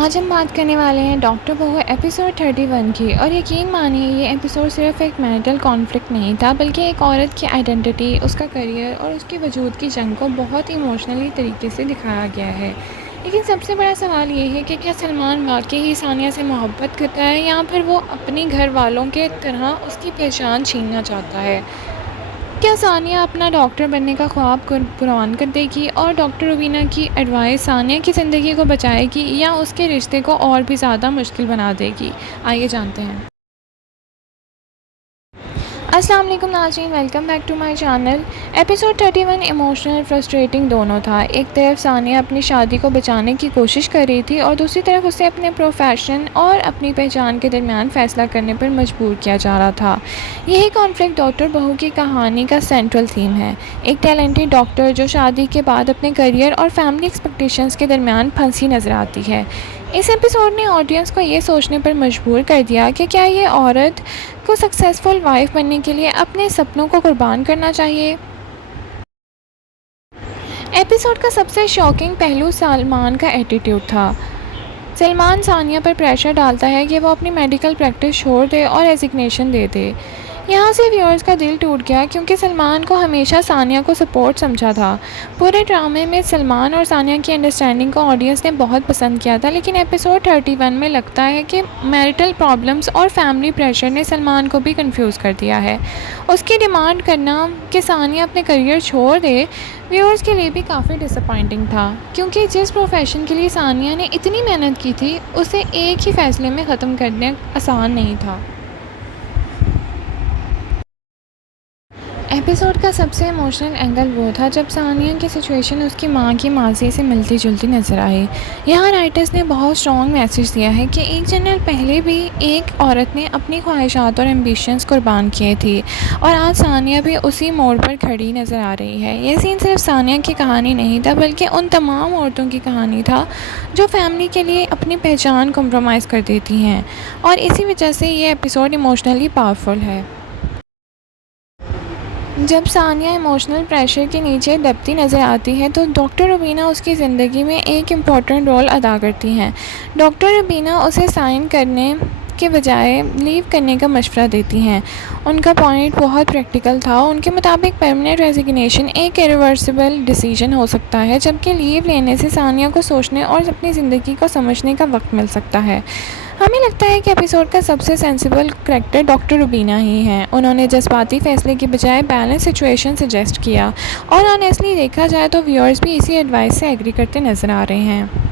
आज हम बात करने वाले हैं डॉक्टर बहू एपिसोड 31 की। और यकीन मानिए ये एपिसोड सिर्फ एक मैरिटल कॉन्फ्लिक्ट नहीं था, बल्कि एक औरत की आइडेंटिटी, उसका करियर और उसके वजूद की जंग को बहुत इमोशनली तरीके से दिखाया गया है। लेकिन सबसे बड़ा सवाल ये है कि क्या सलमान वाकई ही सानिया से मोहब्बत करता है या फिर वो अपनी घर वालों के तरह उसकी पहचान छीनना चाहता है। क्या सानिया अपना डॉक्टर बनने का ख्वाब कुर्बान कर देगी और डॉक्टर रुबीना की एडवाइस सानिया की ज़िंदगी को बचाएगी या उसके रिश्ते को और भी ज़्यादा मुश्किल बना देगी। आइए जानते हैं। अस्सलाम वालेकुम नाज़रीन, welcome back to my channel. Episode 31 emotional frustrating दोनों था। एक तरफ सानिया अपनी शादी को बचाने की कोशिश कर रही थी और दूसरी तरफ उसे अपने प्रोफेशन और अपनी पहचान के दरमियान फ़ैसला करने पर मजबूर किया जा रहा था। यही कॉन्फ्लिक्ट डॉक्टर बहू की कहानी का सेंट्रल थीम है। एक टैलेंटेड डॉक्टर जो शादी के बाद अपने करियर और फैमिली एक्सपेक्टेशंस के दरमियान फंसी नज़र आती है। इस एपिसोड ने ऑडियंस को ये सोचने पर मजबूर कर दिया कि क्या ये औरत को सक्सेसफुल वाइफ बनने के लिए अपने सपनों को कुर्बान करना चाहिए। एपिसोड का सबसे शॉकिंग पहलू सलमान का एटीट्यूड था। सलमान सानिया पर प्रेशर डालता है कि वो अपनी मेडिकल प्रैक्टिस छोड़ दे और रेजिग्नेशन दे दे। यहाँ से व्यूअर्स का दिल टूट गया, क्योंकि सलमान को हमेशा सानिया को सपोर्ट समझा था। पूरे ड्रामे में सलमान और सानिया की अंडरस्टैंडिंग को ऑडियंस ने बहुत पसंद किया था, लेकिन एपिसोड 31 में लगता है कि मैरिटल प्रॉब्लम्स और फैमिली प्रेशर ने सलमान को भी कंफ्यूज कर दिया है। उसकी डिमांड करना कि सानिया अपने करियर छोड़ दे व्यूअर्स के लिए भी काफ़ी डिसअपॉइंटिंग था, क्योंकि जिस प्रोफेशन के लिए सानिया ने इतनी मेहनत की थी उसे एक ही फैसले में ख़त्म करना आसान नहीं था। एपिसोड का सबसे इमोशनल एंगल वो था जब सानिया की सिचुएशन उसकी माँ की माजी से मिलती जुलती नज़र आई। यहाँ राइटर्स ने बहुत स्ट्रॉन्ग मैसेज दिया है कि एक जनरल पहले भी एक औरत ने अपनी ख्वाहिशात और एम्बिशंस कुर्बान किए थी, और आज सानिया भी उसी मोड़ पर खड़ी नज़र आ रही है। ये सीन सिर्फ सानिया की कहानी नहीं था, बल्कि उन तमाम औरतों की कहानी था जो फैमिली के लिए अपनी पहचान कॉम्प्रोमाइज़ कर देती हैं, और इसी वजह से ये एपिसोड इमोशनली पावरफुल है। जब सानिया इमोशनल प्रेशर के नीचे दबती नज़र आती है तो डॉक्टर रुबीना उसकी ज़िंदगी में एक इम्पॉर्टेंट रोल अदा करती हैं। डॉक्टर रुबीना उसे साइन करने के बजाय लीव करने का मशवरा देती हैं। उनका पॉइंट बहुत प्रैक्टिकल था। उनके मुताबिक परमानेंट रेजिग्नेशन एक इरिवर्सिबल डिसीजन हो सकता है, जबकि लीव लेने से सानिया को सोचने और अपनी ज़िंदगी को समझने का वक्त मिल सकता है। हमें लगता है कि एपिसोड का सबसे सेंसिबल करैक्टर डॉक्टर रुबीना ही हैं। उन्होंने जज्बाती फैसले के बजाय बैलेंस सिचुएशन सजेस्ट किया, और ऑनेस्टली देखा जाए तो व्यूअर्स भी इसी एडवाइस से एग्री करते नज़र आ रहे हैं।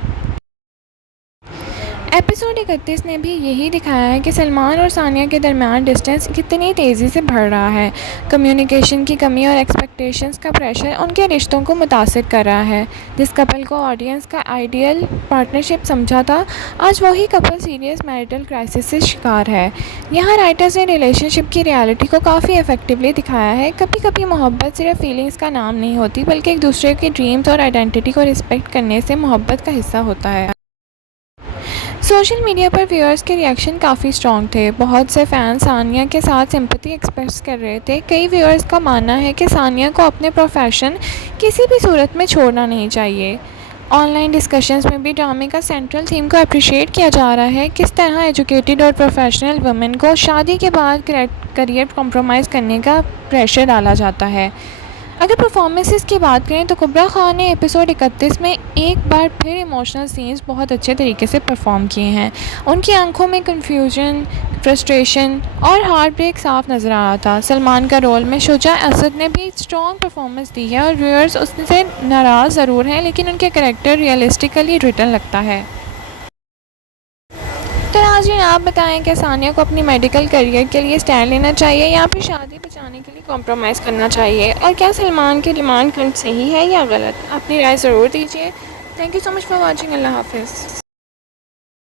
एपिसोड 31 ने भी यही दिखाया है कि सलमान और सानिया के दरमियान डिस्टेंस कितनी तेज़ी से बढ़ रहा है। कम्युनिकेशन की कमी और एक्सपेक्टेशंस का प्रेशर उनके रिश्तों को मुतासिर कर रहा है। जिस कपल को ऑडियंस का आइडियल पार्टनरशिप समझा था, आज वही कपल सीरियस मैरिटल क्राइसिस से शिकार है। यहाँ राइटर्स ने रिलेशनशिप की रियलिटी को काफ़ी इफेक्टिवली दिखाया है। कभी कभी मोहब्बत सिर्फ फीलिंग्स का नाम नहीं होती, बल्कि एक दूसरे के ड्रीम्स और आइडेंटिटी को रिस्पेक्ट करने से मोहब्बत का हिस्सा होता है। सोशल मीडिया पर व्यूअर्स के रिएक्शन काफ़ी स्ट्रॉन्ग थे। बहुत से फैंस सानिया के साथ सिंपैथी एक्सप्रेस कर रहे थे। कई व्यूअर्स का मानना है कि सानिया को अपने प्रोफेशन किसी भी सूरत में छोड़ना नहीं चाहिए। ऑनलाइन डिस्कशंस में भी ड्रामे का सेंट्रल थीम को अप्रिशिएट किया जा रहा है। किस तरह एजुकेटेड और प्रोफेशनल वुमेन को शादी के बाद करियर कॉम्प्रोमाइज़ करने का प्रेशर डाला जाता है। अगर परफॉर्मेंसेस की बात करें तो कुबरा खान ने एपिसोड 31 में एक बार फिर इमोशनल सीन्स बहुत अच्छे तरीके से परफॉर्म किए हैं। उनकी आंखों में कन्फ्यूजन, फ्रस्ट्रेशन और हार्ट ब्रेक साफ नज़र आ रहा था। सलमान का रोल में शुजा असद ने भी स्ट्रॉन्ग परफॉर्मेंस दी है, और व्यूअर्स उससे नाराज़ ज़रूर हैं, लेकिन उनके कैरेक्टर रियलिस्टिकली रिटन लगता है। तो नाज़रीन, आप बताएं कि सानिया को अपनी मेडिकल करियर के लिए स्टैंड लेना चाहिए या फिर शादी बचाने के लिए कॉम्प्रोमाइज़ करना चाहिए, और क्या सलमान की डिमांड सही है या गलत? अपनी राय ज़रूर दीजिए। Thank you so much for watching. अल्लाह हाफिज़।